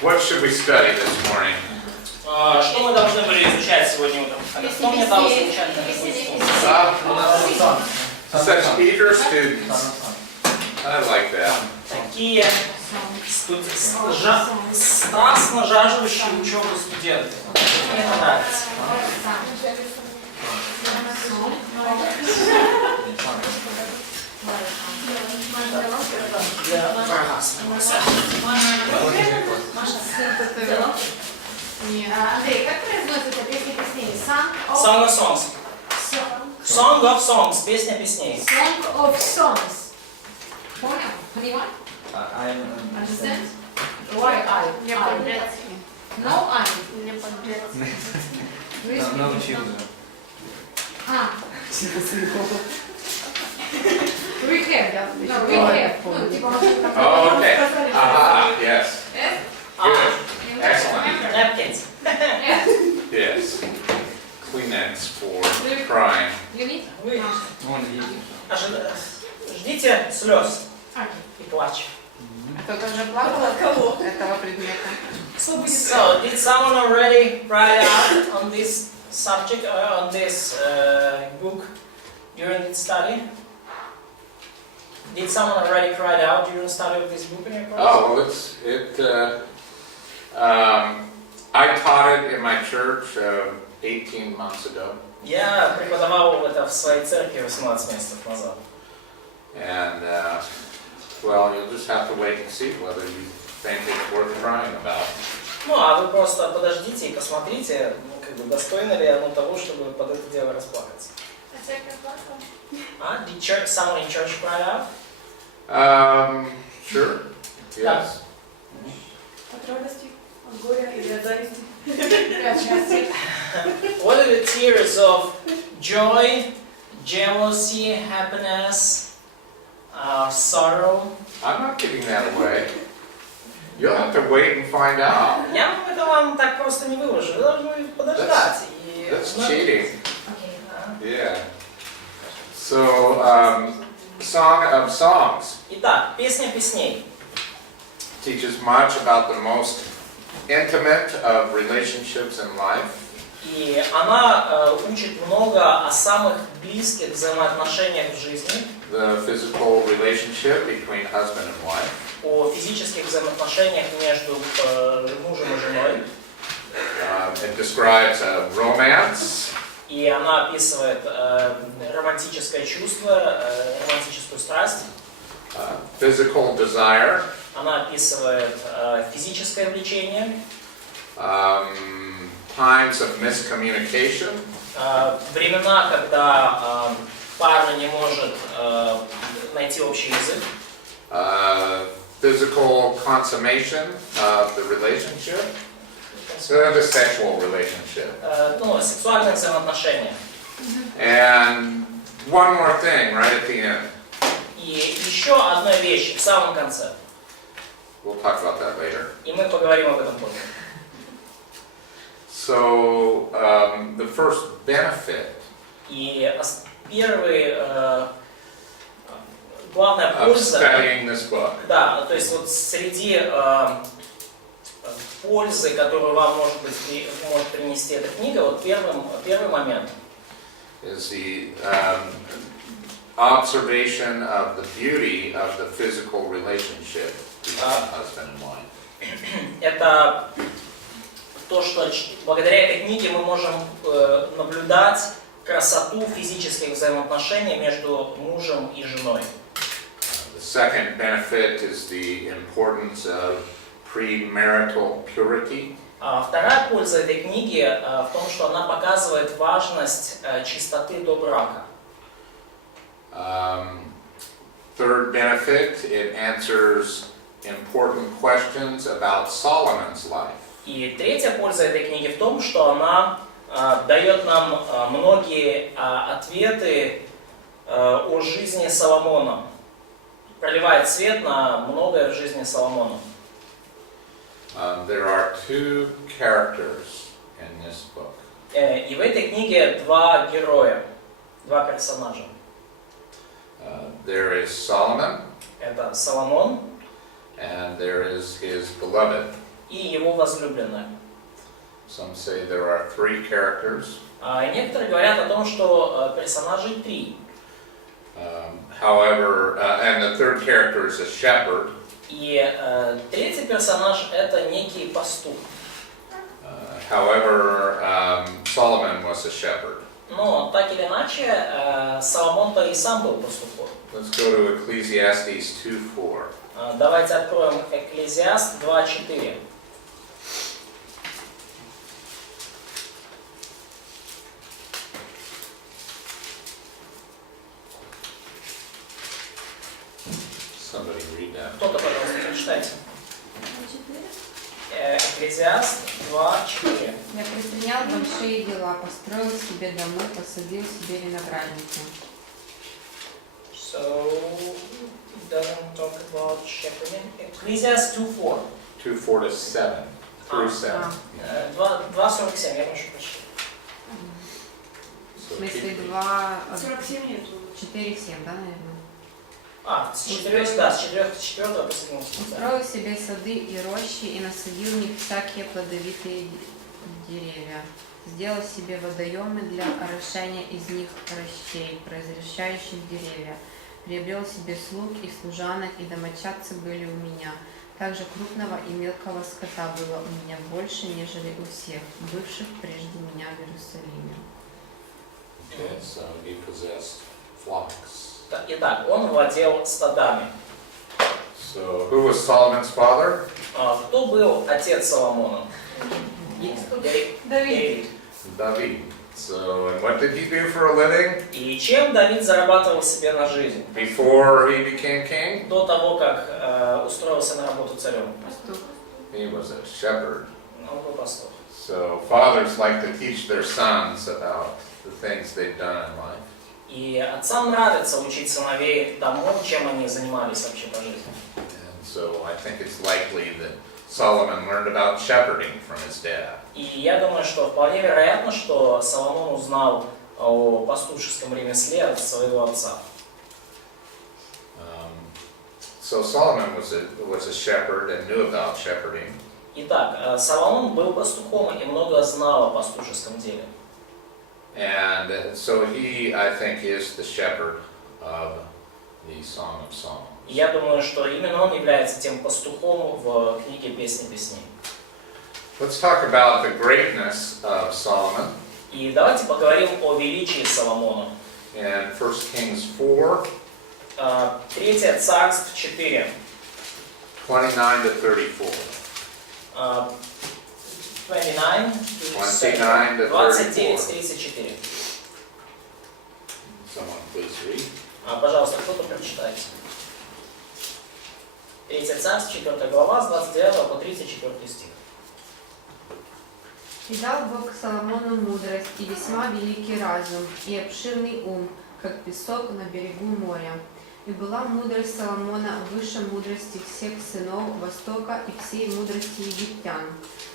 What should we study this morning? Что мы должны были изучать сегодня утром? Кто мне дал замечательное Such eager students. I like that. Такие страстно жаждущие учебы студенты. Мне это нравится. Андрей, как произносится песня песней? Song of Songs. Song of Songs. Песня песней. Song of Songs. Понял? Понимаешь? Understand? Why I? Не по-грецки. No I. Не по-грецки. Научил уже. We have. No, we have. Ну, типа, Oh, okay. Aha, yes. Good. Excellent. Napkins. Yes. Kleenex for crying. You need? Вы Он есть. ждите слез Okay. и плача. Кто-то уже плакал от кого? Этого предмета. So, did someone already write out on this subject, on this book during the study? Did someone already write out during the study of this book in your class? Oh, well, I taught it in my church 18 months ago. Я преподавал это в своей церкви 18 месяцев назад. And, well, you'll just have to wait and see whether you think it's worth crying about. Ну, а вы просто подождите и посмотрите, ну, как бы, достойно ли оно того, чтобы под это дело расплакаться. А церковь плакала? А? Did someone in church cry out? Sure. Yes. От радости, от горя или от зависти? От счастья. What are the tears of joy, jealousy, happiness, sorrow? I'm not giving that away. You'll have to wait and find out. Я вам это вам так просто не выложу. Вы должны подождать. И That's cheating. Окей. Yeah. So, Song of Songs Итак, песня песней. teaches much about the most intimate of relationships in life. И она учит много о самых близких взаимоотношениях в жизни, The physical relationship between husband and wife. о физических взаимоотношениях между мужем и женой. It describes romance. И она описывает романтическое чувство, романтическую страсть. Physical desire. Она описывает физическое влечение. Times of miscommunication. Времена, когда пара не может найти общий язык. Physical consummation of the relationship. So the sexual relationship. Ну, сексуальные взаимоотношения. And one more thing right at the end. И еще одна вещь в самом конце. We'll talk about that later. И мы поговорим об этом позже. So the first benefit И первый, главная of польза, studying this book да, то есть вот среди пользы, которую вам может принести эта книга, вот первый момент. is the observation of the beauty of the physical relationship between husband and wife. Это то, что благодаря этой книге мы можем наблюдать красоту физических взаимоотношений между мужем и женой. The second benefit is the importance of premarital purity. Вторая польза этой книги в том, что она показывает важность чистоты до брака. Third benefit, it answers important questions about Solomon's life. И третья польза этой книги в том, что она дает нам многие ответы о жизни Соломона, проливает свет на многое в жизни Соломона. There are two characters in this book. И в этой книге два героя, два персонажа. There is Solomon, Это Соломон, and there is his beloved. и его возлюбленная. Some say there are 3 characters. Некоторые говорят о том, что персонажей 3. However, and the third character is a shepherd. И третий персонаж это некий пастух. However, Solomon was a shepherd. Но так или иначе, Соломон-то и сам был пастухом. Let's go to Ecclesiastes 2:4. Давайте откроем Экклезиаст 2:4. Somebody read that. Кто-то, пожалуйста, прочитайте. Экклезиаст 2:4. Я предпринял большие дела, построил себе домы, посадил себе виноградники. So, it doesn't talk about shepherding. Ecclesiastes 2:4. 2:4 to 7. Through 7. Yeah. 2:47, я прошу прочитать. В So смысле keep- 2, 47 нету. 4, 7, да, наверное? С 4 по 7. Устроил себе сады и рощи и насадил в них всякие плодовитые деревья. Сделал себе водоемы для орошения из них рощей, произвращающих деревья. Приобрел себе слуг и служанок, и домочадцы были у меня. Также крупного и мелкого скота было у меня больше, нежели у всех, бывших прежде меня в Иерусалиме. Okay, so he possessed flocks. Итак, он владел стадами. So who was Solomon's father? Кто был отец Соломона? Давид. David. So, and what did he do for a living И чем Давид зарабатывал себе на жизнь? before he became king? До того, как устроился на работу царем. Пастух. He was a shepherd. Он был пастух. So fathers like to teach their sons about the things they've done in life. И отцам нравится учить сыновей тому, чем они занимались вообще по жизни. And so I think it's likely that Solomon learned about shepherding from his dad. И я думаю, что вполне вероятно, что Соломон узнал о пастушеском ремесле от своего отца. So Solomon was a shepherd and knew about shepherding. Итак, Соломон был пастухом и много знал о пастушеском деле. And so he, I think, is the shepherd of the Song of Songs. И я думаю, что именно он является тем пастухом в книге «Песни песней». Let's talk about the greatness of Solomon. И давайте поговорим о величии Соломона. In 1 Kings 4, 3 Царств 4. 29 to 34. 29 to 29-34. Someone please read. Пожалуйста, кто-то прочитайте. 3 Царств, 4 глава, с 29 по 34 стих. И дал Бог Соломону мудрость и весьма великий разум, и обширный ум, как песок на берегу моря. И была мудрость Соломона выше мудрости всех сынов Востока и всей мудрости египтян.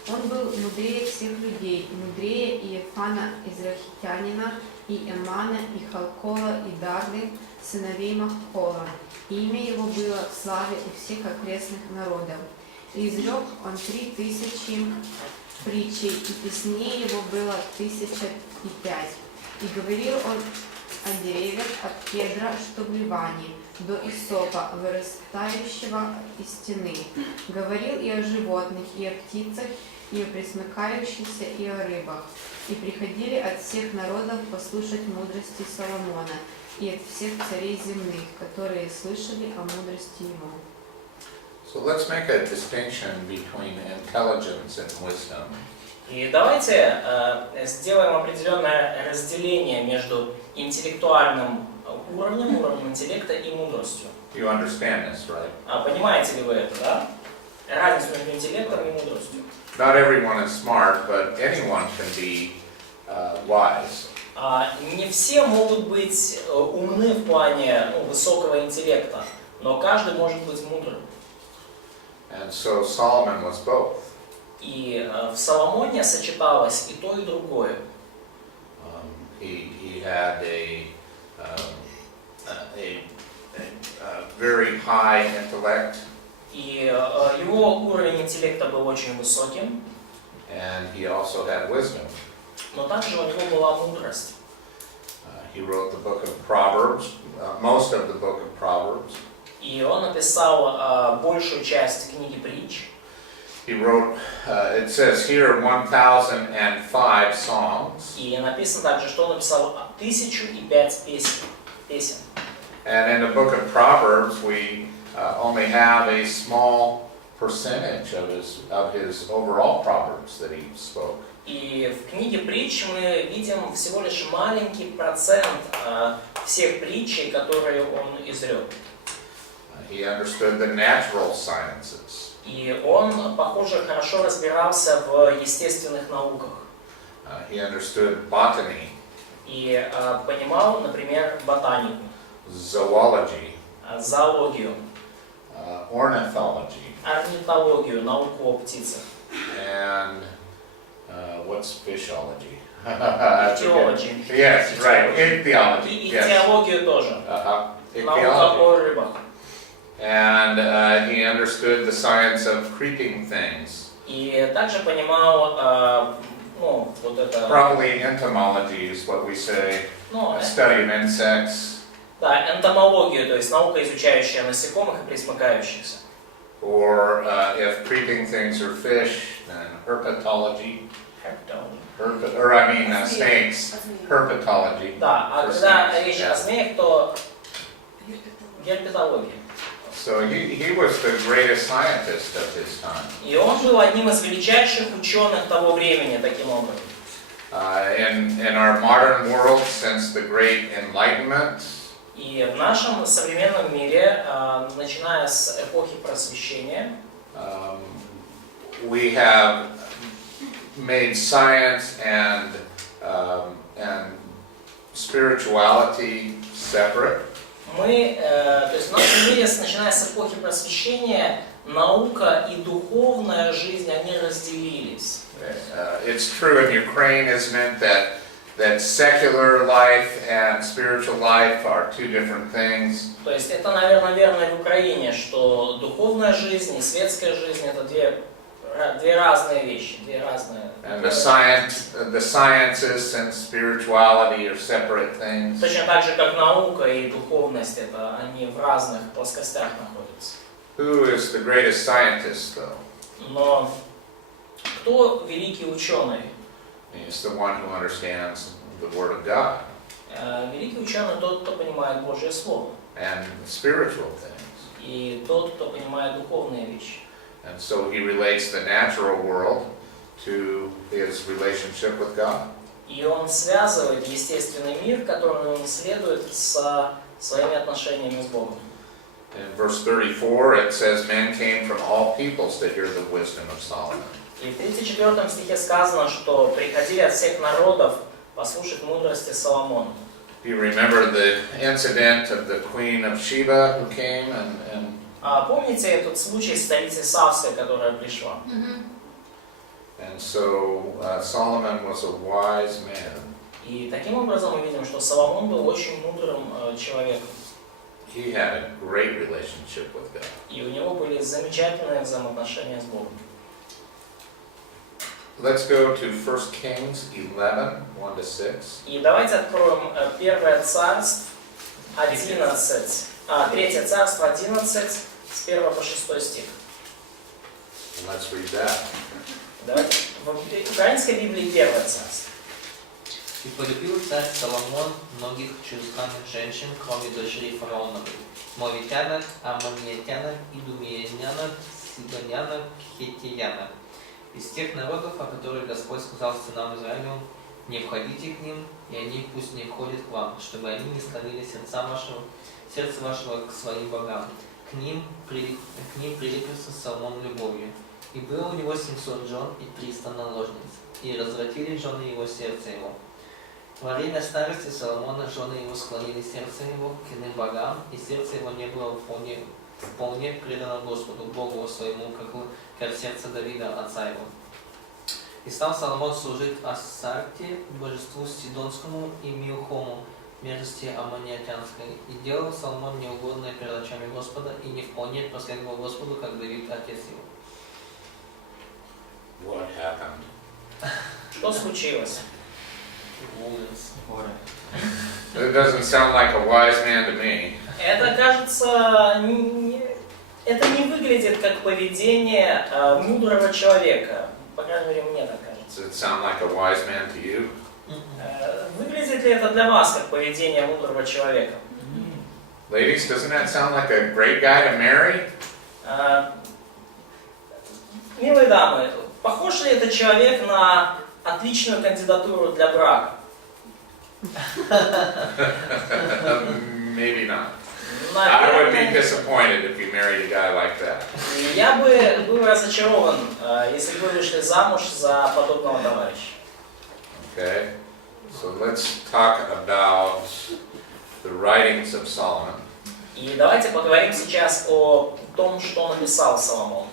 Он был мудрее всех людей, мудрее Иефана Израхитянина, и Эмана, и Халкола, и Дарды, сыновей Махкола. И имя его было в славе у всех окрестных народов. И изрек он 3000 притчей, и песней его было 1005. И говорил он о деревьях от кедра, что в Ливане, до исопа, вырастающего из стены. Говорил и о животных, и о птицах, и о пресмыкающихся, и о рыбах. И приходили от всех народов послушать мудрости Соломона, и от всех царей земных, которые слышали о мудрости его. So let's make a distinction between intelligence and wisdom. И давайте сделаем определенное разделение между интеллектуальным уровнем интеллекта и мудростью. You understand this, right? Понимаете ли вы это, да? Разницу между интеллектом и мудростью. Not everyone is smart, but anyone can be wise. Не все могут быть умны в плане высокого интеллекта, но каждый может быть мудрым. And so Solomon was both. И в Соломоне сочеталось и то, и другое. He had a very high intellect. И его уровень интеллекта был очень высоким, and he also had wisdom. но также у него была мудрость. He wrote the book of Proverbs, most of the book of Proverbs. И он написал большую часть книги притч. He wrote, it says here, 1005 songs. И написано также, что он написал 1005 песен. And in the book of Proverbs, we only have a small percentage of his overall proverbs that he spoke. И в книге притч мы видим всего лишь маленький процент всех притчей, которые он изрек. He understood the natural sciences. И он, похоже, хорошо разбирался в естественных науках. He understood botany, И понимал, например, ботанику, zoology, зоологию, ornithology, орнитологию, науку о птицах, and what's fishology? Ichthyology. Yes, right, ichthyology. И Yes. теологию тоже, наука Ichthyology. о рыбах. And he understood the science of creeping things. И также понимал, вот это, Probably entomology is what we say, a study of insects, да, энтомологию, то есть наука, изучающая насекомых и пресмыкающихся. or if creeping things are fish, then herpetology, snakes, herpetology. Да, а For когда snakes, речь yeah. о змеях, то герпетология. So he was the greatest scientist of his time. И он был одним из величайших ученых того времени, таким образом. In our modern world, since the Great Enlightenment, И в нашем современном мире, начиная с эпохи Просвещения, we have made science and spirituality separate. мы, то есть в нашем мире, начиная с эпохи Просвещения, наука и духовная жизнь, они разделились. It's true in Ukraine, isn't it, that secular life and spiritual life are two different things. То есть это, наверное, верно и в Украине, что духовная жизнь и светская жизнь — это две разные вещи, две разные. And the sciences and spirituality are separate things. Точно так же, как наука и духовность, это они в разных плоскостях находятся. Who is the greatest scientist, though? Но кто великий ученый? He's the one who understands the Word of God Великий ученый тот, кто понимает Божье Слово, and spiritual things. и тот, кто понимает духовные вещи. And so he relates the natural world to his relationship with God. И он связывает естественный мир, который он исследует, со своими отношениями с Богом. In verse 34 it says, men came from all peoples to hear the wisdom of Solomon. И в 34 стихе сказано, что приходили от всех народов послушать мудрости Соломона. You remember the incident of the Queen of Sheba who came and Помните этот случай с царицей Савской, которая пришла? so Solomon was a wise man. И таким образом мы видим, что Соломон был очень мудрым человеком. He had a great relationship with God. И у него были замечательные взаимоотношения с Богом. Let's go to 1 Kings 11, 1-6. И давайте откроем 1 Царств 11, 3 Царство 11, с 1 по 6 стих. And let's read that. Давайте. В украинской Библии 1 Царство. И полюбил царь Соломон многих чужеземных женщин, кроме дочерей фараоновых, мовитянок, аммонитянок, идумеянок, сидонянок, хеттиянок. Из тех народов, о которых Господь сказал сынам Израилю, не входите к ним, и они пусть не входят к вам, чтобы они не склонили сердце вашего к своим богам. К ним прилепился Соломон любовью. И было у него 700 жен и 300 наложниц, и развратили жены его сердце его. Во время старости Соломона жены его склонили сердце его к иным богам, и сердце его не было вполне предано Господу, Богу своему, как сердце Давида, отца его. И стал Соломон служить Астарте, божеству Сидонскому и Милхому, мерзости аммонитянской. И делал Соломон неугодное перед очами Господа, и не вполне последовал Господу, как Давид, отец его. What happened? Что случилось? It doesn't sound like a wise man to me. Это, кажется, это не выглядит как поведение мудрого человека. По крайней мере, мне так кажется. Does it sound like a wise man to you? Выглядит ли это для вас как поведение мудрого человека? Ladies, doesn't that sound like a great guy to marry? Милые дамы, похож ли этот человек на отличную кандидатуру для брака? Maybe not. I would be disappointed if you married a guy like that. Я бы был разочарован, если бы вы вышли замуж за подобного товарища. Okay, so let's talk about the writings of Solomon. И давайте поговорим сейчас о том, что написал Соломон.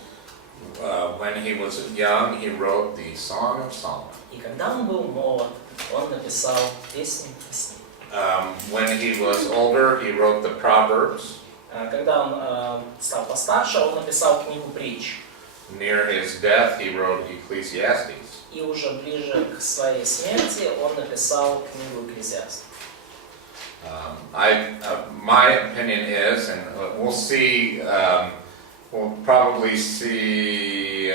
When he was young, he wrote the Song of Solomon. И когда он был молод, он написал песни песней. When he was older, he wrote the Proverbs. Когда он стал постарше, он написал книгу притч. Near his death, he wrote Ecclesiastes. И уже ближе к своей смерти он написал книгу Экклезиаст. My opinion is, and we'll see, we'll probably see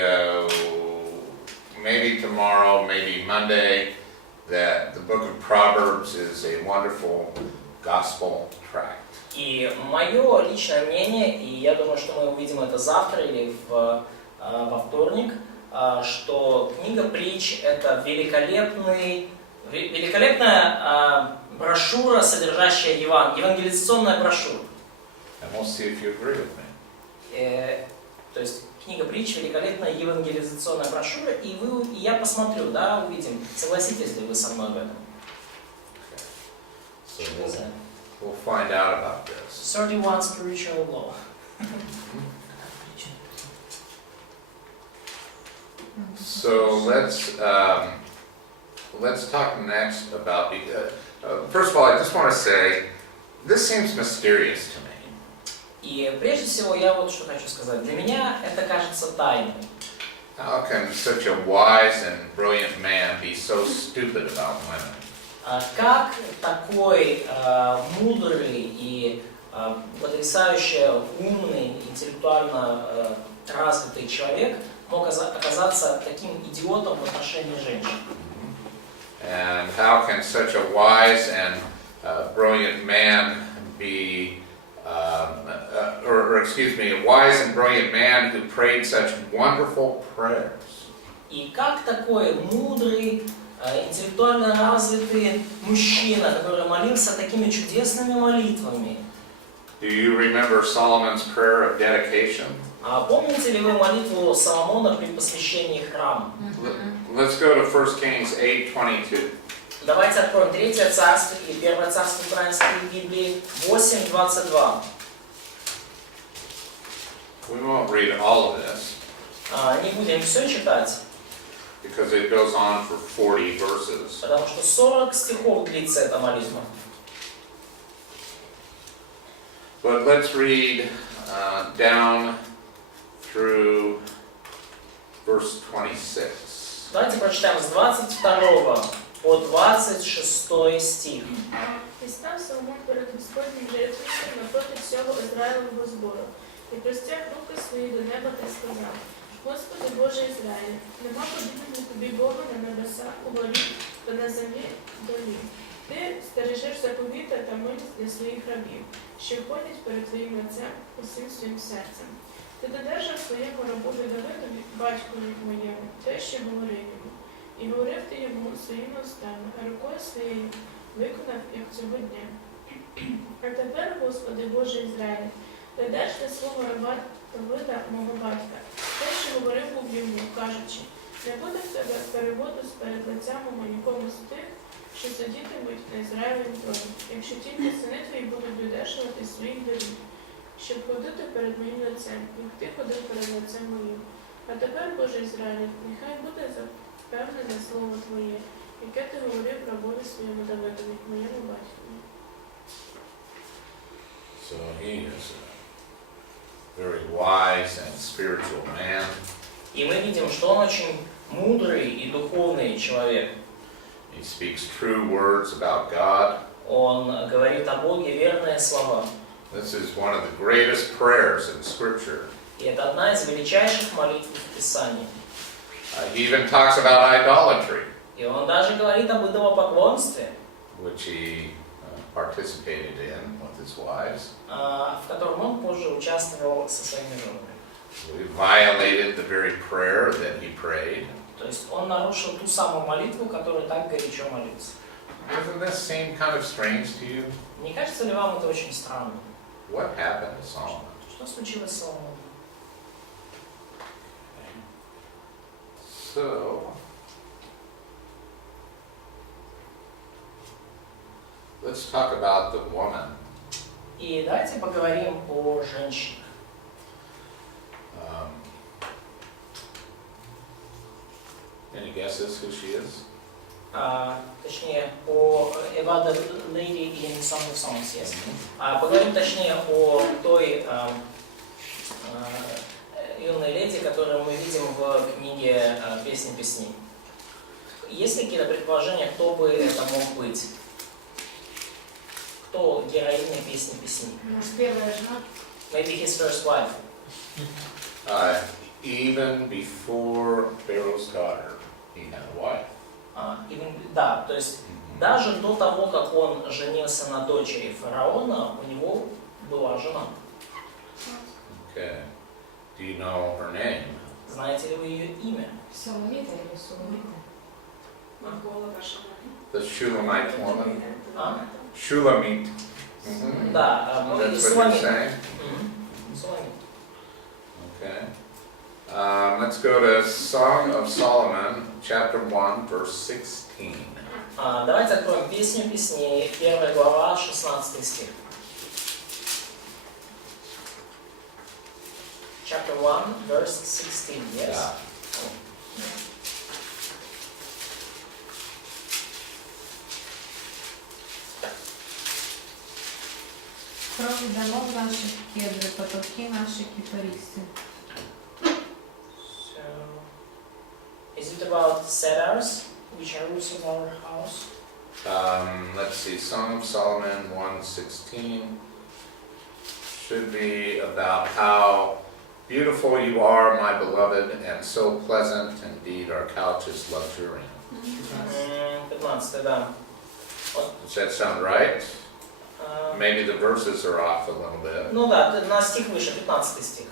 maybe tomorrow, maybe Monday, that the book of Proverbs is a wonderful gospel tract. И мое личное мнение, и я думаю, что мы увидим это завтра или во вторник, что книга притч — это великолепная брошюра, содержащая евангелизационная брошюра. And we'll see if you agree with me. То есть книга притч — великолепная евангелизационная брошюра, и я посмотрю, да, увидим, согласитесь ли вы со мной в этом. So we'll find out about this. 31 spiritual law. So let's talk next about. First of all, I just want to say, this seems mysterious to me. И прежде всего я вот что хочу сказать. Для меня это кажется тайной. How can such a wise and brilliant man be so stupid about women? Как такой мудрый и потрясающе умный, интеллектуально развитый человек мог оказаться таким идиотом в отношении женщин? And how can such a wise and brilliant man be, a wise and brilliant man who prayed such wonderful prayers? И как такой мудрый, интеллектуально развитый мужчина, который молился такими чудесными молитвами? Do you remember Solomon's prayer of dedication? Помните ли вы молитву Соломона при посвящении храма? Let's go to 1 Kings 8:22. Давайте откроем 3 царство и 1 царство украинской Библии 8:22. We won't read all of this Не будем все читать, because it goes on for 40 verses. потому что 40 стихов длится эта молитва. But let's read down through verse 26. Давайте прочитаем с 22 по 26 стих. І став Соломон перед Господнім жертвенником напроти всього Ізраїлевого збору, і простяг руки свої до неба та сказав: Господи Боже Ізраїля, нема подібного тобі Бога на небесах угорі та на землі долі. Ти стережеш заповіта та милість для своїх рабів, що ходять перед твоїм лицем усім своїм серцем. Ти додержав своєму рабові Давидові, батькові моєму, те, що говорив йому. І говорив ти йому своїми устами, а рукою своєю виконав, як цього дня. А тепер, Господи Боже Ізраїля, додержи ти свого раба Давида, мого батька, те, що говорив був йому, кажучи: не буде в тебе переводу з перед лиця мого нікому з тих, що сидітимуть на Ізраїлевім троні, якщо тільки сини твої будуть додержувати своїх доріг, щоб ходити перед моїм лицем, як ти ходив перед лицем моїм. А тепер, Боже Ізраїль, нехай буде запевнене слово Твоє, яке ти говорив рабові своєму Давидові, моєму батькові. So he is a very wise and spiritual man. И мы видим, что он очень мудрый и духовный человек. He speaks true words about God. Он говорит о Боге верные слова. This is one of the greatest prayers in Scripture. И это одна из величайших молитв в Писании. He even talks about idolatry, И он даже говорит об идолопоклонстве, which he participated in with his wives. в котором он позже участвовал со своими женами. We violated the very prayer that he prayed. То есть он нарушил ту самую молитву, которую так горячо молился. Doesn't this seem kind of strange to you? Не кажется ли вам это очень странным? What happened to Solomon? Что случилось с Соломоном? So, let's talk about the woman. И давайте поговорим о женщинах. Any guesses who she is? Точнее, о About the Lady in Song of Songs, yes. Поговорим точнее о той юной леди, которую мы видим в книге «Песни песней». Есть ли какие-то предположения, кто бы это мог быть? Кто героиня «Песни песней»? Может, первая жена? Maybe his first wife. Even before Pharaoh's daughter, he had a wife. Да, то есть даже до того, как он женился на дочери фараона, у него была жена. Okay. Do you know her name? Знаете ли вы ее имя? Соломита или Соломита? The Shulamite woman? А? Shulamite. Да, That's what you're Суламит. saying? Суламит. Okay. Let's go to Song of Solomon, chapter 1, verse 16. Давайте откроем Песню песней, 1 глава, 16 стих. Chapter 1, verse 16, yes? Yeah. Крови домов наших кедры, потолки наши кипарисы. So, is it about cedars, which are roofs of our house? Let's see, Song of Solomon 1:16 should be about how beautiful you are, my beloved, and so pleasant indeed our couch is luxuriant. 15, да. Does that sound right? Maybe the verses are off a little bit. Ну да, на стих выше, 15 стих.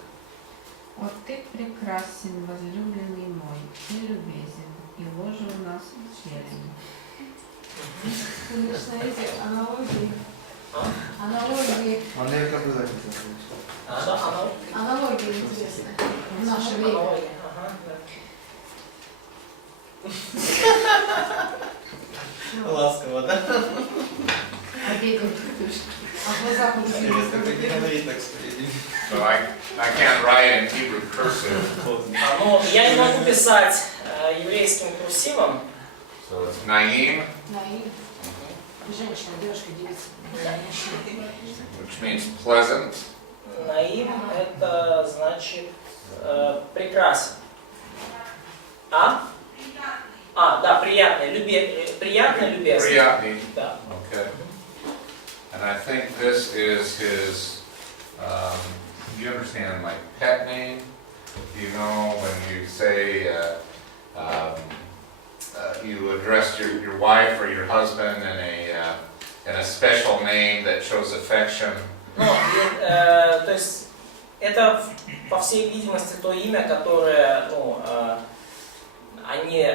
Вот ты прекрасен, возлюбленный мой, ты любезен, и ложа у нас чрезмерна. Конечно, эти аналогии. А? Аналогии. Да, Аналогии интересные. В наше время. аналогия. Ага, да. Ласково, да? Обеден. А глаза Только не говори так, что едем. So I can't write in Hebrew cursive, Ну, я не могу писать еврейским курсивом. so it's Naim, Наив. Женщина, девушка, девица. which means pleasant. Наим это значит прекрасен. А? Да, приятный, приятный, любезный. Priятny. Да. Okay. And I think this is his, you understand, like pet name? You know, when you say, you address your wife or your husband in a special name that shows affection. Ну, то есть это, по всей видимости, то имя, которое, ну, они,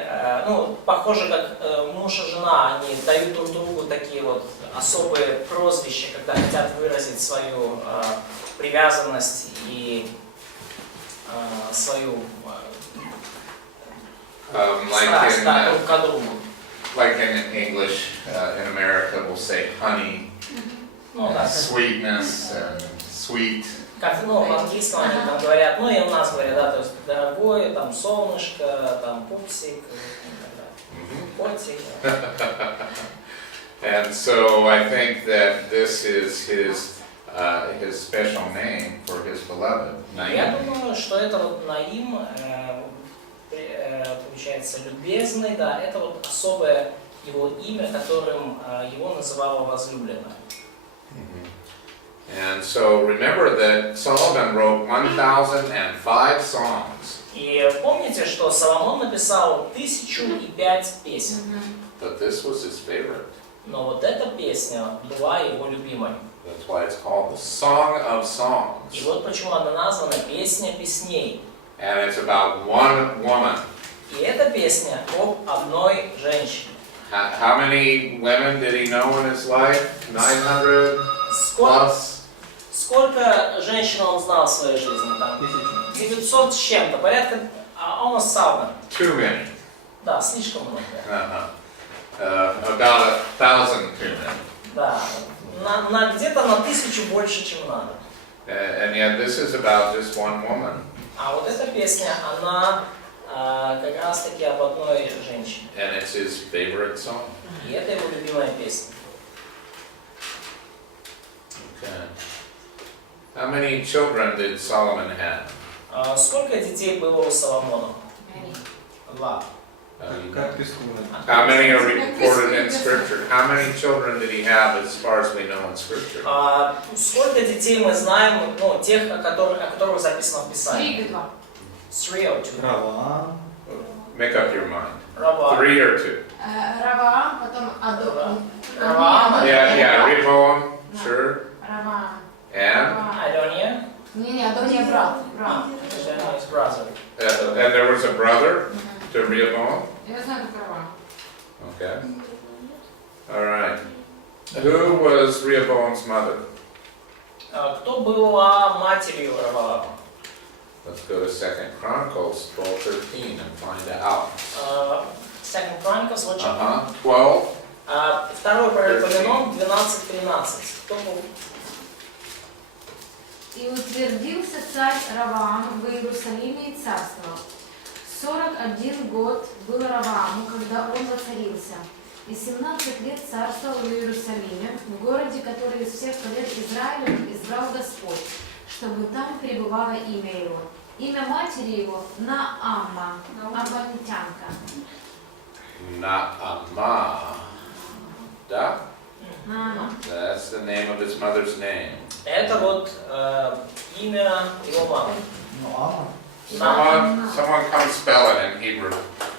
ну, похоже, как муж и жена, они дают друг другу такие вот особые прозвища, когда хотят выразить свою привязанность и свою страсть друг к другу. Like in English, in America, we'll say honey, Ну, and да, sweetness, and sweet. как, ну, в английском они там говорят, ну и у нас говорят, да, то есть дорогой, там солнышко, там пупсик, котик. And so I think that this is his his special name for his beloved. Я Naim. думаю, что это вот Наим, получается, любезный, да, это вот особое его имя, которым его называла возлюбленная. And so remember that Solomon wrote 1005 songs, И помните, что Соломон написал 1005 песен, but this was his favorite. но вот эта песня была его любимой. That's why it's called the Song of И Songs. вот почему она названа «Песня песней». And it's about one woman. И эта песня об одной женщине. How many women did he know in his life? 900 plus? Сколько женщин он знал в своей жизни? Там 900 с чем-то, порядка, almost 1000. Too many. Да, слишком много. About 1,000 too many. Да, где-то на 1000 больше, чем надо. And yet this is about just one woman. А вот эта песня, она как раз таки об одной женщине. And it's his favorite song. И это его любимая песня. Okay. How many children did Solomon have? Сколько детей было у Соломона? 2. How many are recorded in Scripture? How many children did he have as far as we know in Scripture? Сколько детей мы знаем, ну, тех, о которых записано в Писании? 3 or 2? Make up your mind. Раваам. 3 or 2? Раваам, потом Адон. Раваам. Yeah, Rehoboam, sure. Раваам. And Адония. Не, Адония брат. Adoniah is brother. and there was a brother to Rehoboam. Я знаю, как Раваам. Okay. All right. Who was Rehoboam's mother? Кто была матерью Раваама? Let's go to 2 Chronicles 12:13 and find out. Second Chronicles, вот что? 12. Второй Паралипоменон 12:13. Кто был? И утвердился царь Раваам в Иерусалиме и царствовал. 41 год был Равааму, когда он воцарился, и 17 лет царствовал в Иерусалиме, в городе, который из всех колен Израиля избрал Господь, чтобы там пребывало имя его. Имя матери его Наама, аммонитянка. Naamah. Da? Наама. That's the name of his mother's name. Это вот имя его мамы. Someone come spell it in Hebrew.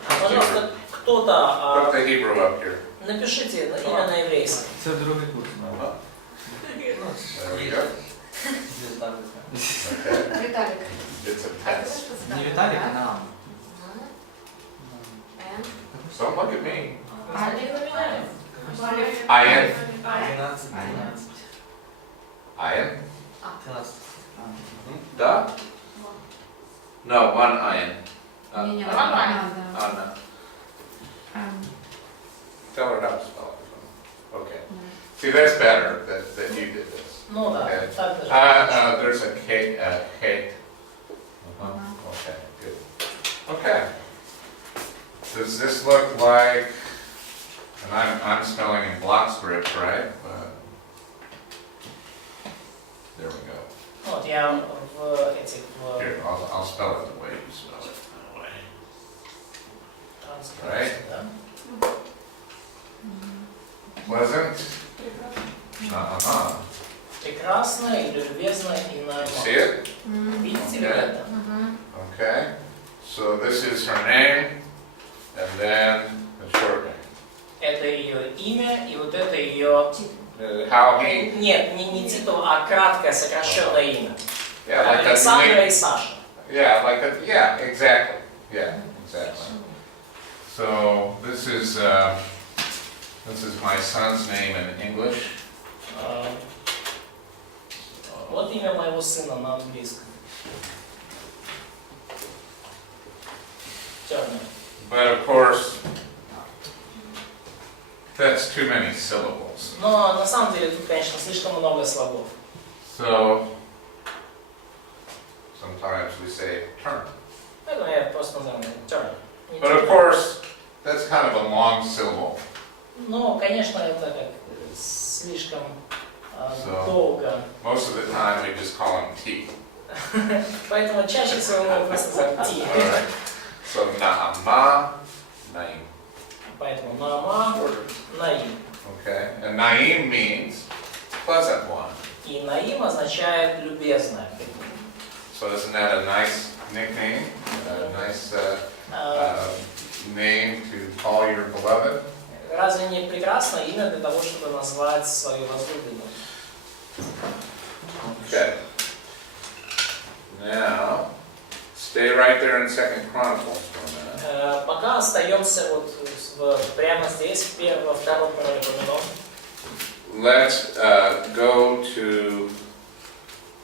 Пожалуйста, кто-то Put the Hebrew up here. напишите имя на еврейском. Це другий курс. There we go. Okay. Виталик. It's a test. Не Віталік, а нам. Don't look at me. Один на меня. Ayin. 12. Ayin. 13. Da? No, one ayin. Не-не, No. надо. Tell her how to spell it. Okay. See, that's better that you did this. Ну да, Okay. так даже. There's a K. K. Okay, good. Okay. Does this look like, and I'm spelling in block script, right? There we go. Вот я в этих Here, I'll spell it the way you spell it. That way. Right. да? Pleasant? Uh-huh. Прекрасно или любезно и See it? Видите ли Okay. это? Okay. So this is her name, and then the short name. Это ее имя, и вот это ее... How he, Нет, не титул, а краткое сокращенное имя. yeah, like a Александра name. и Саша. Yeah, like a, yeah, exactly. Yeah, exactly. So this is my son's name in English. Вот имя моего сына на английском. Черный. But of course, that's too many syllables. Но на самом деле тут, конечно, слишком много слогов. So sometimes we say turn. Поэтому я просто называю черный. But of course, that's kind of a long syllable. Ну, конечно, это как слишком долго. Most of the time we just call him T. Поэтому чаще всего мы просто называем Ти. Alright. So Naama, Naim. Поэтому Наама, Наим. Okay. And Naim means pleasant one. И Наим означает любезное. So isn't that a nice nickname? A nice name to call your beloved? Разве не прекрасное имя для того, чтобы назвать свою возлюбленную? Okay. Now, stay right there in 2 Chronicles for a minute. Пока остаемся прямо здесь, во втором Преподает. Let's go to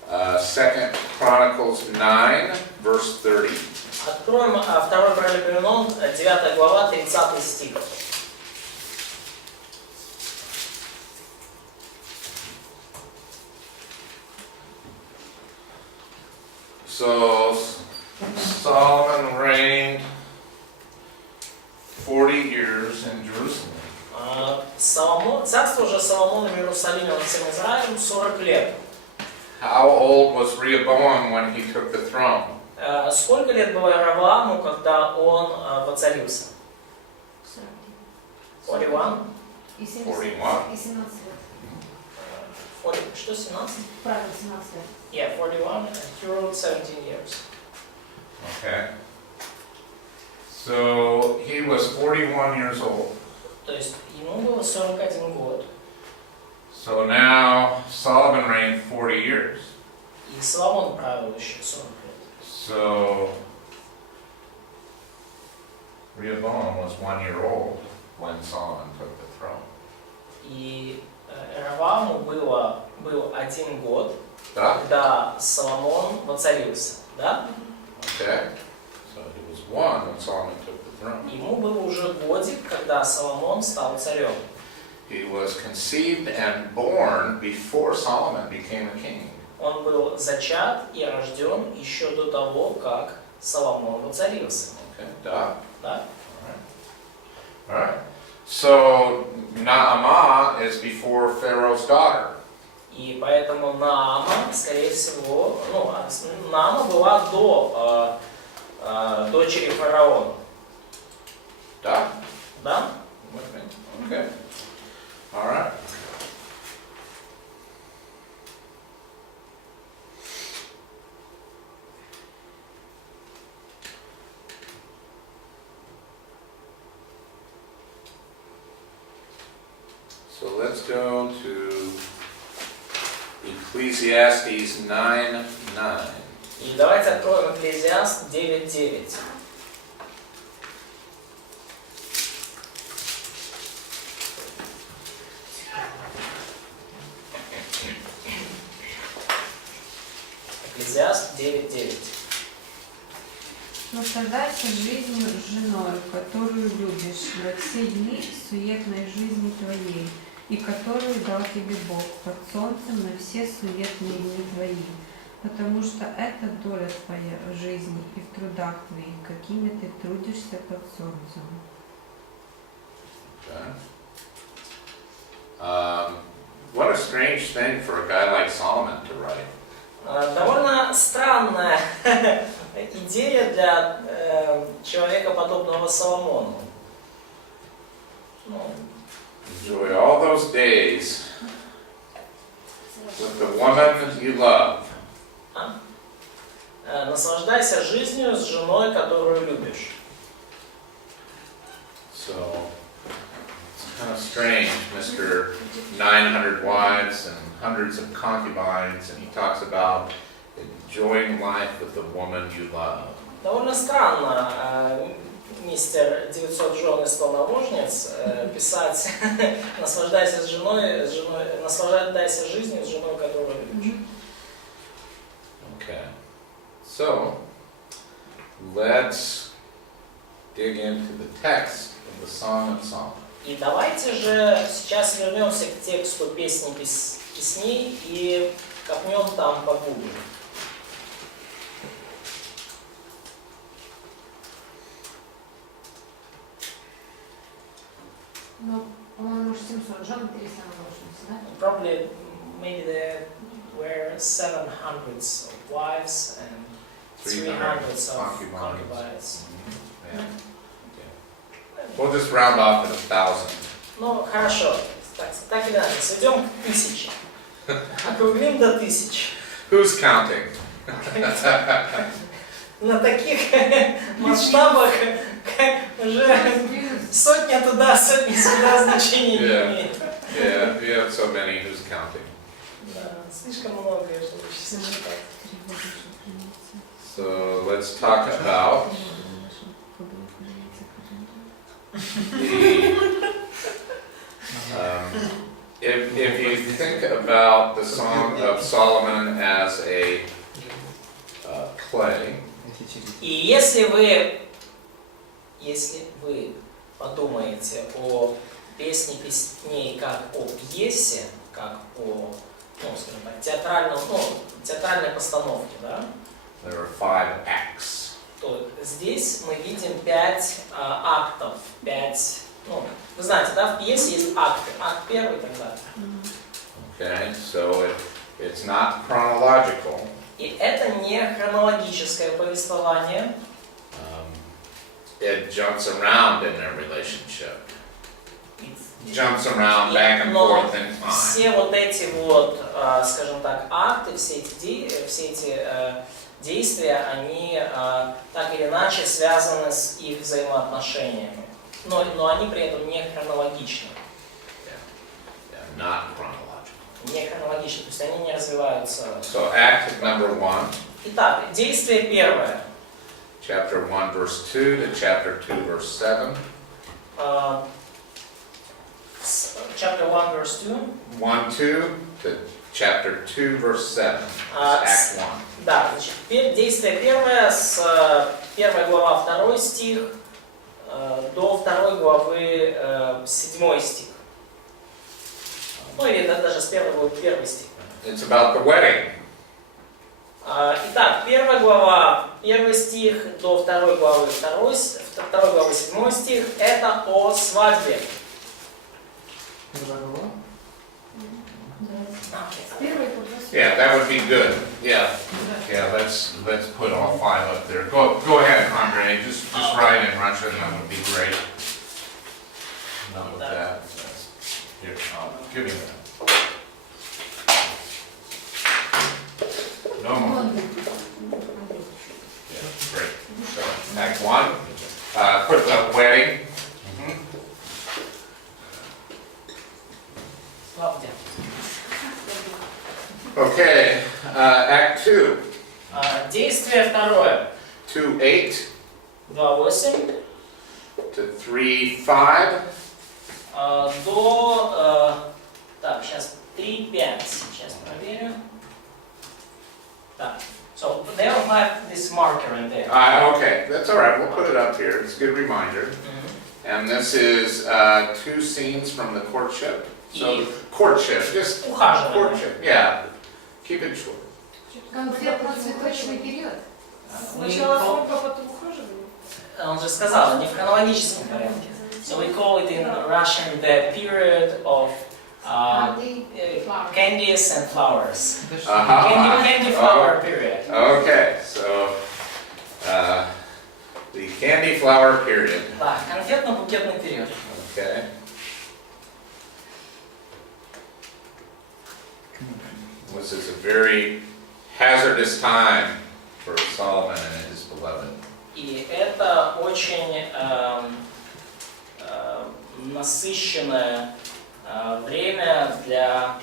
2 Chronicles 9, verse 30. Откроем второй Преподает, 9 глава, 30 стих. So Solomon reigned 40 years in Jerusalem. Царство же Соломона в Иерусалиме над всем Израилем 40 лет. How old was Rehoboam when he took the throne? Сколько лет было Равааму, когда он воцарился? 41? И 41. 17 лет. 40, что, 17? Правильно, 17 лет. Yeah, 41, and he ruled 17 years. Okay. So he was 41 years old. То есть ему было 41 год. So now Solomon reigned 40 years. И Соломон правил еще 40 лет. So Rehoboam was 1 year old when Solomon took the throne. И Равааму был 1 год, Да? когда Соломон воцарился. Да? Okay. So he was 1 when Solomon took the throne. Ему было уже годик, когда Соломон стал царем. He was conceived and born before Solomon became a king. Он был зачат и рожден еще до того, как Соломон воцарился. Okay. Да? Да? All right. So Naamah is before Pharaoh's daughter. И поэтому Наама, скорее всего, Наама была до дочери фараона. Да? Да? Okay. All right. So let's go to Ecclesiastes 9:9. И давайте откроем Экклезиаст 9:9. Экклезиаст 9:9. Наслаждайся жизнью с женой, которую любишь, во все дни суетной жизни твоей, и которую дал тебе Бог под солнцем на все суетные дни твои, потому что это доля твоя в жизни и в трудах твоих, какими ты трудишься под солнцем. Okay. What a strange thing for a guy like Solomon to write. Довольно странная идея для человека, подобного Соломону. Enjoy all those days with the woman you love. Наслаждайся жизнью с женой, которую любишь. So it's kind of strange, Mr. 900 wives and hundreds of concubines, and he talks about enjoying life with the woman you love. Довольно странно, мистер 900 жен и 100 наложниц, писать наслаждайся наслаждайся жизнью с женой, которую любишь. Okay. So let's dig into the text of the Song of Solomon. И давайте же сейчас вернемся к тексту песни песней и копнем там поглубже. Ну, по-моему, 700 жен, 300 наложниц, да? Probably maybe there were 700 wives and 300 concubines. Yeah. We'll just round off to 1,000. Ну, хорошо. Так или иначе, сведем к 1000. Округлим до 1000. Who's counting? На таких масштабах уже сотня туда, сотня сюда значения не имеет. Yeah, we have so many, who's counting? Да, слишком много, чтобы сосчитать. So let's talk about if you think about the Song of Solomon as a play, И если вы подумаете о песне песней как о пьесе, как о, скажем так, театральной постановке, да, there are 5 acts. то здесь мы видим 5 актов, 5, вы знаете, да, в пьесе есть акты, акт первый и так далее. Okay, so it's not chronological. И это не хронологическое повествование. It jumps around in their relationship. Jumps around back and Но forth in time. все вот эти вот, скажем так, акты, все эти действия, они так или иначе связаны с их взаимоотношениями. Но они при этом не хронологичны. Yeah, not chronological. Не хронологичны, то есть они не развиваются. So act number 1. Итак, действие первое. Chapter 1 verse 2 to chapter 2 verse 7. Chapter 1 verse 2. 1-2 to chapter 2 verse 7. That's act 1. Да, значит, действие первое с 1 глава 2 стих до 2 главы 7 стих. Или даже с 1 главы 1 стих. It's about the wedding. Итак, 1 глава 1 стих до 2 главы 2 главы 7 стих это о свадьбе. Yeah, that would be good. Yeah, let's put all 5 up there. Go ahead, Andre. Just write in Russian. That would be great. Not with that. Here, give me that. No more. Yeah, great. So, act 1. Put the wedding. Славьте. Okay, act 2. Действие второе. 2:8 2:8 to 3:5. До... Так, сейчас 3:5. Сейчас проверю. Так. So they don't have this marker in there. Okay, that's all right. We'll put it up here. It's a good reminder. And this is 2 scenes from the courtship. So courtship, just Ухаживание. courtship. Yeah, keep it short. Конфетно-цветочный период. Сначала свадьба, потом ухаживание. Он же сказал, не в хронологическом порядке. So we call it in Russian the period of candies and flowers. Candy flower period. Okay, so the candy flower period. Да, конфетно-букетный период. Okay. This is a very hazardous time for Solomon and his beloved. И это очень насыщенное время для...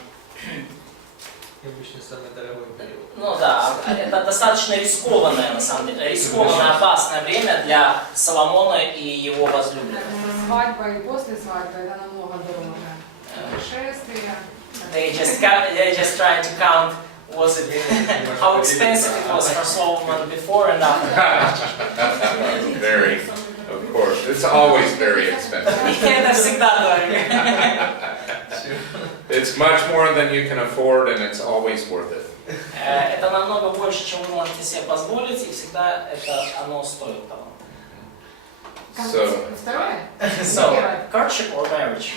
Обычно самый дорогой период. Ну да, это достаточно рискованное, на самом деле, рискованное, опасное время для Соломона и его возлюбленной. Свадьба и после свадьбы это намного дороже. Путешествия. They just trying to count how expensive it was for Solomon before and after. Very, of course. It's always very expensive. Это всегда дорого. It's much more than you can afford, and it's always worth it. Это намного больше, чем вы можете себе позволить, и всегда оно стоит того. Второе? So, courtship or marriage?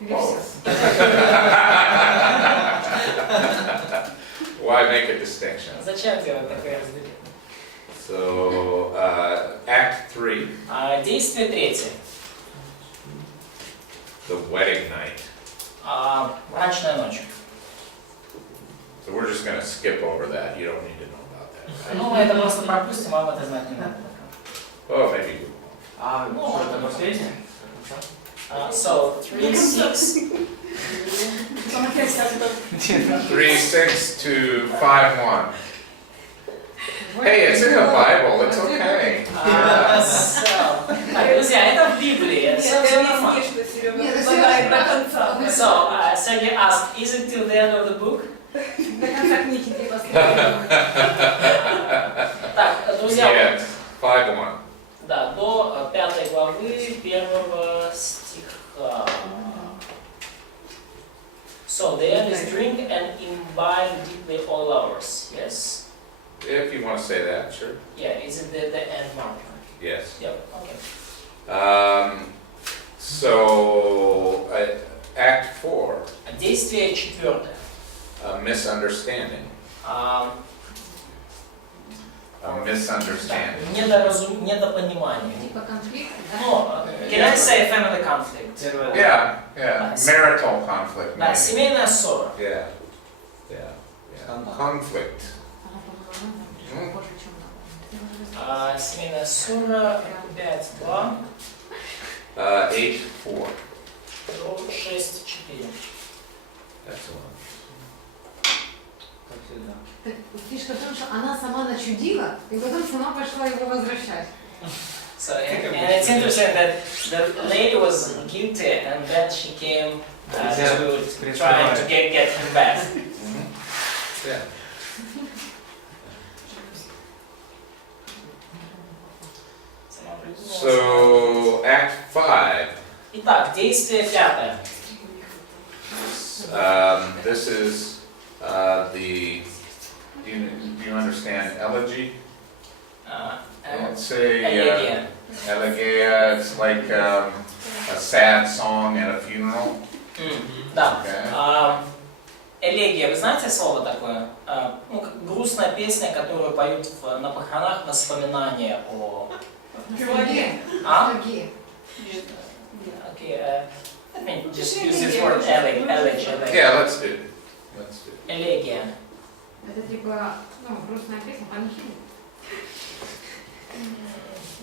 Или все? Why make a distinction? Зачем делать такое разделение? So, Act 3, Действие третье. the wedding night. Брачная ночь. So we're just going to skip over that. You don't need to know about that. Right? Ну, мы это просто пропустим, вам это знать не надо. Oh, maybe you will. А что это последнее? So, 3:6. 3:6 to 5:1. Hey, it's in the Bible. It's okay. Так, друзья, это в Библии. Все нормально. So, Sergey asked, is it till the end of the book? Так, друзья, Yes, 5:1. да, до 5 главы 1 стиха. So, the end is drink and imbibe deeply all hours. Yes? If you want to say that, sure. Yeah, is it the end mark? Yes. Yep, okay. So, Act 4, Действие четвертое. a misunderstanding. А, A misunderstanding. Недопонимание. Типа конфликт, да? Ну, can I say family conflict? Yeah, yeah. Nice. Marital conflict. Да, maybe. семейная ссора. Yeah, yeah, yeah. Conflict. Она, по-моему, больше, чем надо. Семейная ссора 5:2 8:4. до 6:4. Excellent. Как всегда. Так, фишка в том, что она сама начудила, и потом сама пошла его возвращать. So, and it's interesting that the lady was guilty and then she came to try to get him back. Yeah. So, Act 5. Итак, действие пятое. This is the. Do you understand elegy? Let's say Элегия. elegia. It's like a sad song at a funeral. Да. Okay. Элегия, вы знаете слово такое? Ну, как грустная песня, которую поют на похоронах, воспоминания о... А? Другие. Okay, let me just use this word, elegy. Yeah, let's do it. Let's do it. Элегия. Это типа, ну, грустная песня, панихида.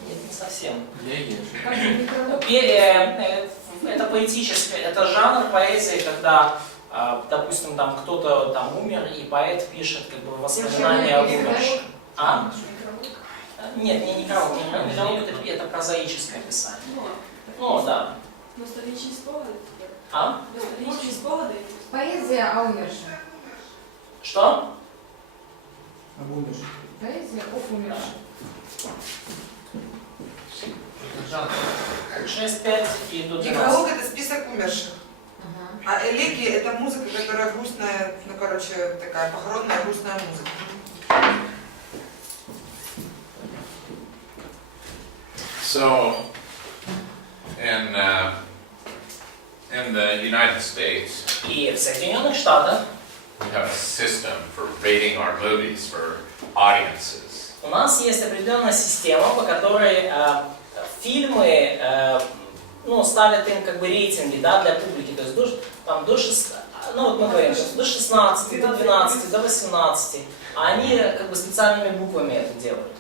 Нет, не совсем. Как же некролог? Это поэтическое, это жанр поэзии, когда, допустим, там кто-то там умер, и поэт пишет как бы воспоминания о умерших. А? Нет, не некролог. Некролог это прозаическое писание. Ну, да. Ностальгічні спогади. А? Ностальгічні спогади. Поэзия о умерших. Что? Поэзия о умерших. 6-5 и до 12. Некролог — это список умерших, Ага. а элегия — это музыка, которая грустная, ну, короче, такая похоронная грустная музыка. So, in the United States, И в Соединенных Штатах we have a system for rating our movies for audiences. у нас есть определенная система, по которой фильмы ну, ставят им как бы рейтинги, да, для публики. То есть там до 16, ну вот мы говорим, что до 16, до 12, до 18, а они как бы специальными буквами это делают.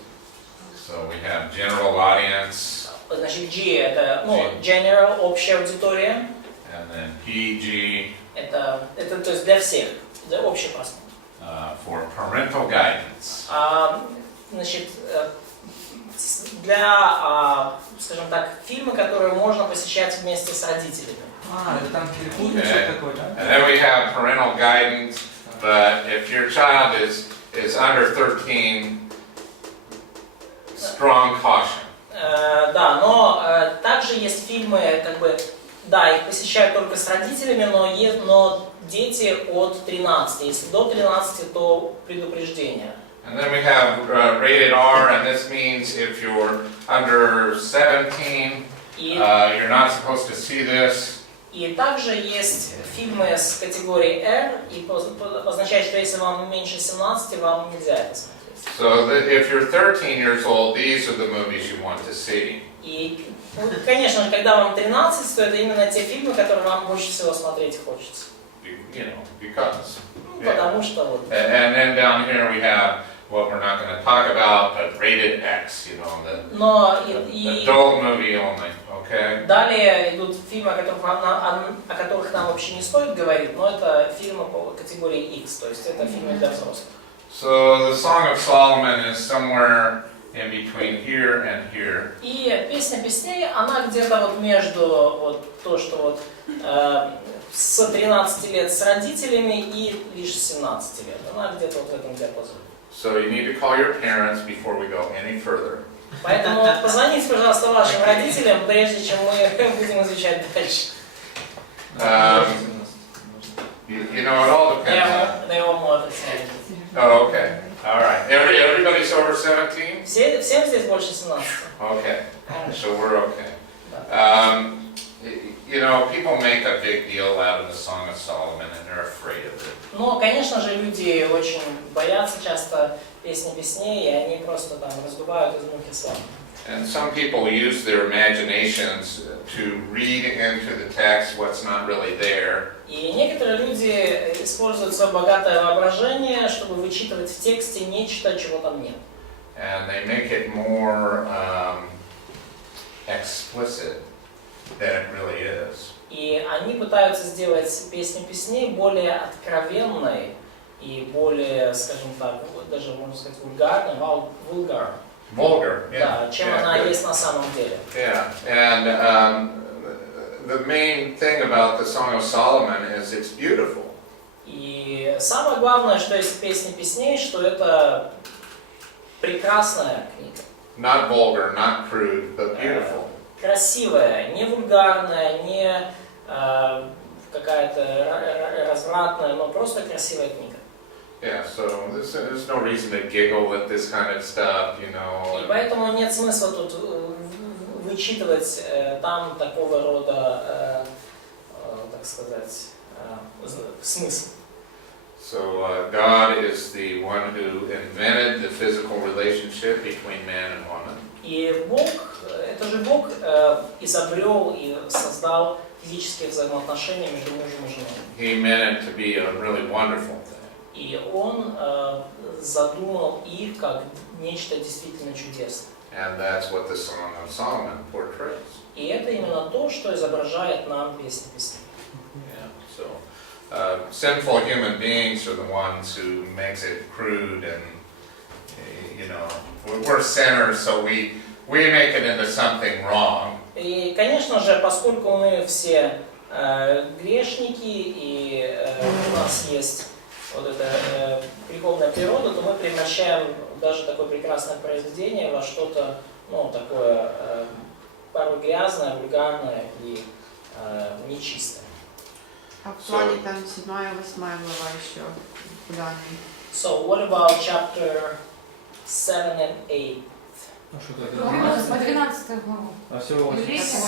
So we have general audience, Значит, G это ну, general, общая аудитория, and then PG это то есть для всех, для общего просмотра. for parental guidance. Значит, для, скажем так, фильмы, которые можно посещать вместе с родителями. Это там перепутано что такое, да? And then we have parental guidance, but if your child is under 13, strong caution. Да, но также есть фильмы, как бы, да, их посещают только с родителями, но дети от 13. Если до 13, то предупреждение. And then we have rated R, and this means if you're under 17, you're not supposed to see this. И также есть фильмы с категории R, и означает, что если вам меньше 17, вам нельзя это смотреть. So if you're 13 years old, these are the movies you want to see. И, конечно же, когда вам 13, то это именно те фильмы, которые вам больше всего смотреть хочется. You know, because. Потому что вот. And then down here we have what we're not going to talk about, but rated X, you know, the adult movie only, okay? Далее идут фильмы, о которых нам вообще не стоит говорить, но это фильмы по категории X, то есть это фильмы для взрослых. So the Song of Solomon is somewhere in between here and here. И песня песней, она где-то вот между вот то, что вот с 13 лет с родителями и лишь с 17 лет. Она где-то вот в этом диапазоне. So you need to call your parents before we go any further. Поэтому позвоните, пожалуйста, вашим родителям, прежде чем мы будем изучать дальше. You know, it all depends. They all more than 17. Oh, okay. All right. Everybody's over 17? Всем здесь больше 17. Okay. So we're okay. You know, people make a big deal out of the Song of Solomon and they're afraid of it. Но, конечно же, люди очень боятся часто песни песней, и они просто там раздувают из мухи слона. And some people use their imaginations to read into the text what's not really there. И некоторые люди используют свое богатое воображение, чтобы вычитывать в тексте нечто, чего там нет. And they make it more explicit than it really is. И они пытаются сделать песню песней более откровенной и более, скажем так, даже можно сказать вульгарной, Vulgar, yeah. Да, чем она есть на самом деле. Yeah, and the main thing about the Song of Solomon is it's beautiful. И самое главное, что есть в песне песней, что это прекрасная книга. Not vulgar, not crude, but beautiful. Красивая, не вульгарная, не какая-то развратная, но просто красивая книга. Yeah, so there's no reason to giggle at this kind of stuff, you know. И поэтому нет смысла тут вычитывать там такого рода, так сказать, смысл. So God is the one who invented the physical relationship between man and woman. И Бог, это же Бог изобрел и создал физические взаимоотношения между мужем и женой. He meant it to be a really wonderful thing. И Он задумал их как нечто действительно чудесное. And that's what the Song of Solomon portrays. И это именно то, что изображает нам песня песней. Yeah, so sinful human beings are the ones who makes it crude and, you know, we're sinners, so we make it into something wrong. И, конечно же, поскольку мы все грешники и у нас есть вот эта греховная природа, то мы превращаем даже такое прекрасное произведение во что-то, ну, такое порой грязное, вульгарное и нечистое. А в плане там 7-8 глава еще куда они? So what about chapter 7 and 8? Ну что это? По 12 главу. А всего 8.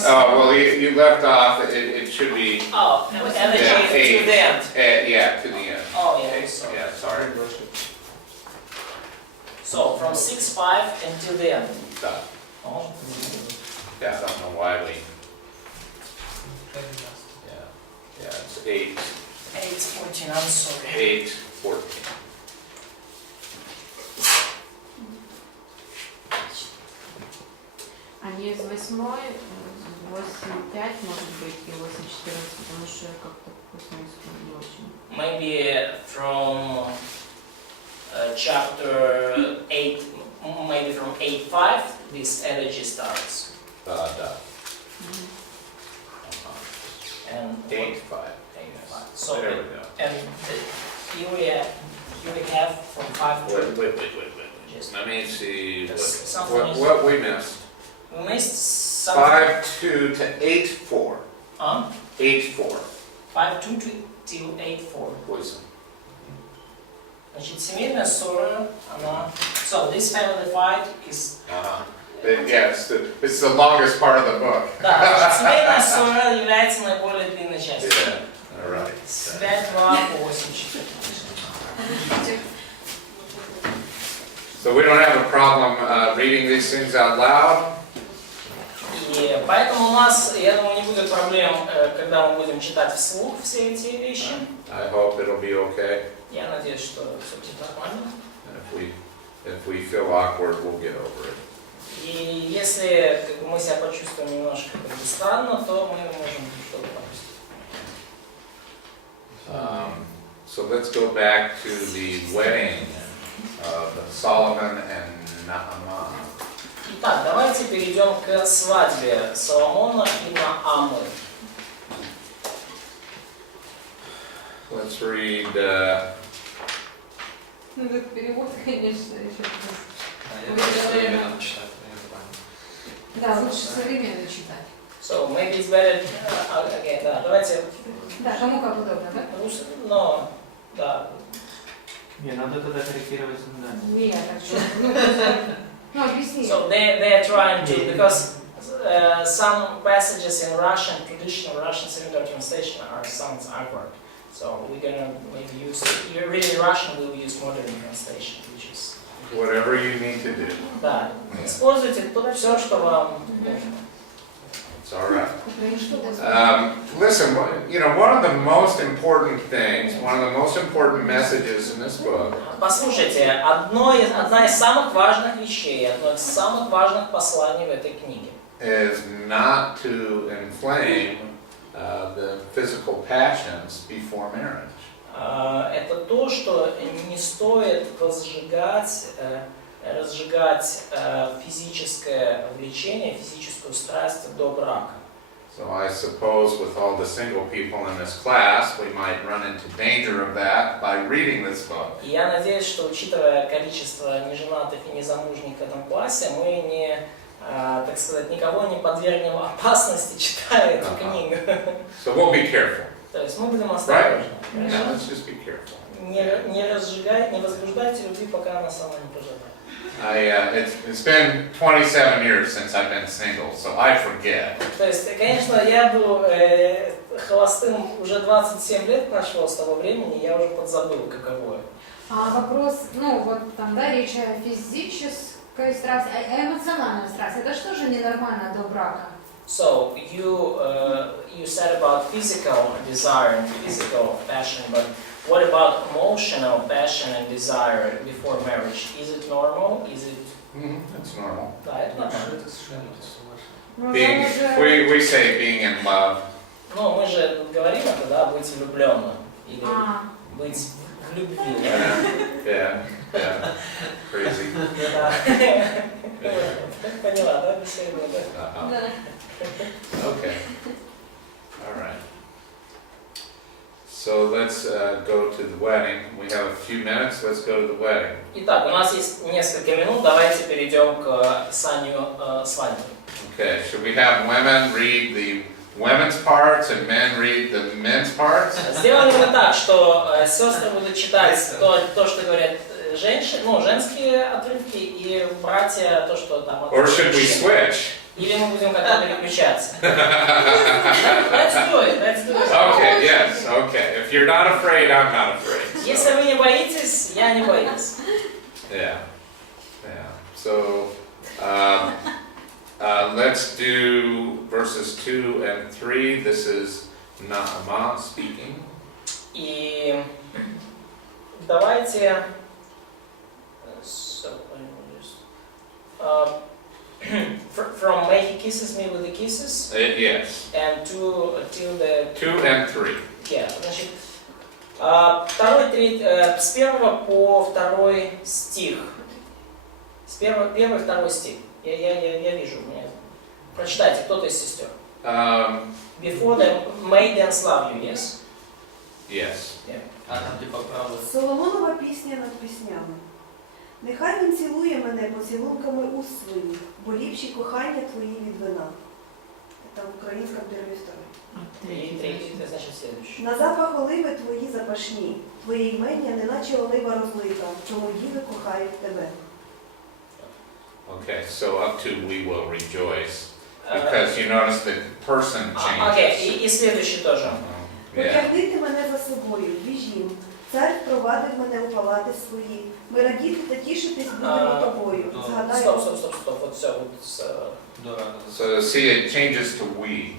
Well, you left off, it should be, Oh, energy to the end. yeah, to the end. Oh, yeah, sorry. Yeah, sorry. So from 6:5 until the end. Done. Oh. Yeah, I don't know why we, yeah, it's 8, 8:14, I'm sorry. 8:14. Они из 8, 8.5 может быть и 8.14, потому что я как-то по смыслу не очень. Maybe from chapter 8, maybe from 8:5, this elegy starts. Da. And 8:5. 8:5. So There we go. and here we have from 5 to Wait. just Let me see Something is- what we missed. we missed something. 5:2 to 8:4. 8:4. 5:2 till 8:4. Was Значит, семейная ссора, она... So this family fight is... It's the longest part of the book. Да, семейная ссора является наиболее длинной частью. Yeah, all right. С 5-2 по 8-4. So we don't have a problem reading these things out loud. И поэтому у нас, я думаю, не будет проблем, когда мы будем читать вслух все эти вещи. I hope it'll be okay. Я надеюсь, что все будет нормально. And if we feel awkward, we'll get over it. И если мы себя почувствуем немножко странно, то мы можем что-то пропустить. So let's go back to the wedding of Solomon and Naaman. Итак, давайте перейдем к свадьбе Соломона и Наамы. Let's read Ну, этот перевод, конечно, еще раз. Я тоже современно читаю, я Да, лучше современно читать. So maybe it's better again, да, давайте, Да, кому как удобно, да? но, да. Не, надо тогда корректировать задание. Не, так что, ну, объясни. So they are trying to, because some passages in Russian, traditional Russian secondary translation sounds awkward. So we're gonna maybe use, if you're reading Russian, we'll use modern translation, which is... whatever you need to do. Да, используйте все, что вам нужно. It's all right. Listen, one of the most important things, one of the most important messages in this book Послушайте, одна из самых важных вещей, одно из самых важных посланий в этой книге is not to inflame the physical passions before marriage. это то, что не стоит разжигать физическое влечение, физическую страсть до брака. So I suppose with all the single people in this class, we might run into danger of that by reading this book. И я надеюсь, что учитывая количество неженатых и незамужних в этом классе, мы не, так сказать, никого не подвергнем опасности, читая эту книгу. So we'll be careful. То есть мы будем осторожны. Yeah, let's just be careful. Не возбуждайте любви, пока она сама не пожелает. It's been 27 years since I've been single, so I forget. То есть, конечно, я был холостым уже 27 лет прошло с того времени, я уже подзабыл, каково. А вопрос, ну вот там, да, речь о физической страсти, а эмоциональной страсти, это что же ненормально до брака? So you said about physical desire and physical passion, but what about emotional passion and desire before marriage? Is it normal? Is it? It's normal. Да, это нормально. Это совершенно согласен. Being, we say being in love. Ну, мы же говорим это, да, быть влюбленным или быть в любви. Yeah. Crazy. Да. Поняла, да, беседу, да? Да. Okay. All right. So let's go to the wedding. We have a few minutes. Let's go to the wedding. Итак, у нас есть несколько минут. Давайте перейдем к санию свадьбы. Okay. Should we have women read the women's parts and men read the men's parts? Сделаем мы так, что сестры будут читать то, что говорят женщины, ну, женские отрывки, и братья то, что там. Or should we switch? Или мы будем как-то переключаться. Let's do it. Okay. Yes. Okay. If you're not afraid, I'm not afraid. So. Если вы не боитесь, я не боюсь. Yeah. So let's do verses 2 and 3. This is Naaman speaking. И давайте. From May he kisses me with the kisses. Yes. And till the 2 and 3. Yeah, значит, с 1 по 2 стих. Первый, второй стих. Я вижу. Прочитайте, кто-то из сестер. Before the maidens love you, yes? Yes. Yeah. А там типа правда. Соломонова пісня над піснями. Нехай він цілує мене поцілунками уст своїх, бо ліпші кохання твої від вина. Це українська перві второй. И третий, это значит следующий. На запах оливи твої запашні, твої імення, неначе олива розлита, тому діви кохають тебе. Okay, so up to we will rejoice. Because you notice the person Окей, changes. и следующий тоже. Yeah. Потягнити мене за собою, біжім. Цар впровадив мене у палати свої. Ми радіти та тішитись будемо тобою. Згадай. Стоп, вот все. So see, it changes to we.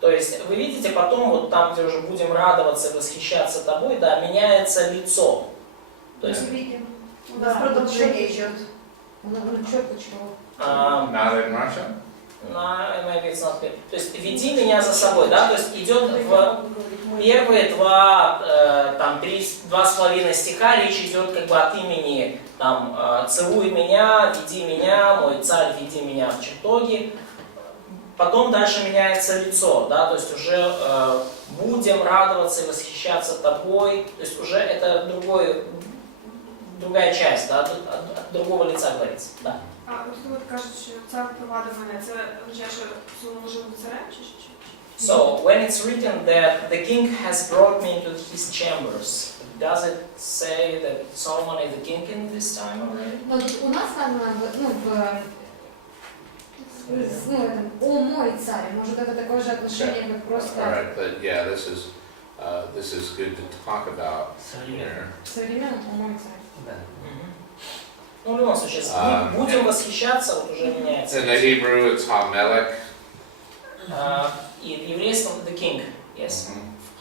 То есть вы видите, потом вот там, где уже будем радоваться, восхищаться тобой, да, меняется лицо. То есть Видим. У нас продовження йде. Четко чего. Not in Russian? maybe it's not clear. То есть веди меня за собой, да, то есть идет в первые два с половиной стиха, речь идет как бы от имени, там, целуй меня, веди меня, мой царь, веди меня в чертоги. Потом дальше меняется лицо, да, то есть уже будем радоваться и восхищаться тобой, то есть уже это другая часть, да, от другого лица говорится, да. А от коли кажуть, що цар провадив мене, це означає, що Соломон може бути царем чи що? So when it's written that the king has brought me into his chambers, does it say that Solomon is the king in this time already? Но тут у нас сказано, о мой царь, может это такое же отношение, как просто Alright, but yeah, this is good to talk about here. современный о мой царь. Ну, в любом случае, будем восхищаться, вот уже меняется. In the Hebrew, it's Hamelech. И в еврейском the king, yes.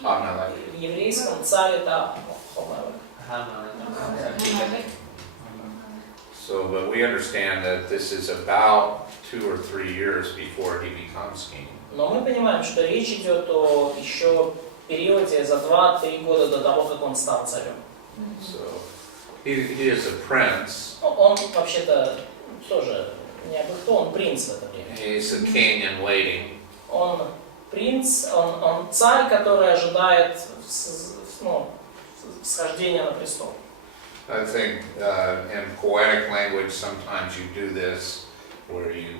Hamelech. В еврейском царь это So, but we understand that this is about 2 or 3 years before he becomes king. Но мы понимаем, что речь идет о еще периоде за 2-3 года до того, как он стал царем. So, he is a prince. Он вообще-то тоже не абы кто, он принц в это время. He's a king in waiting. Он принц, он царь, который ожидает схождения на престол. I think in poetic language, sometimes you do this, where you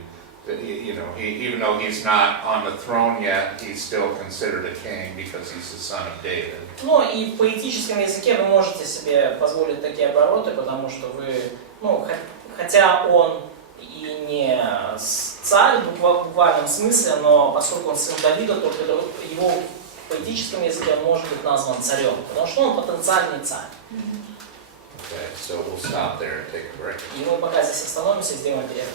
know, even though he's not on the throne yet, he's still considered a king because he's the son of David. Ну и в поэтическом языке вы можете себе позволить такие обороты, потому что вы, хотя он и не царь в буквальном смысле, но поскольку он сын Давида, то его в поэтическом языке он может быть назван царем, потому что он потенциальный царь. Okay, so we'll stop there and take a break. И мы пока здесь остановимся и сделаем перерыв.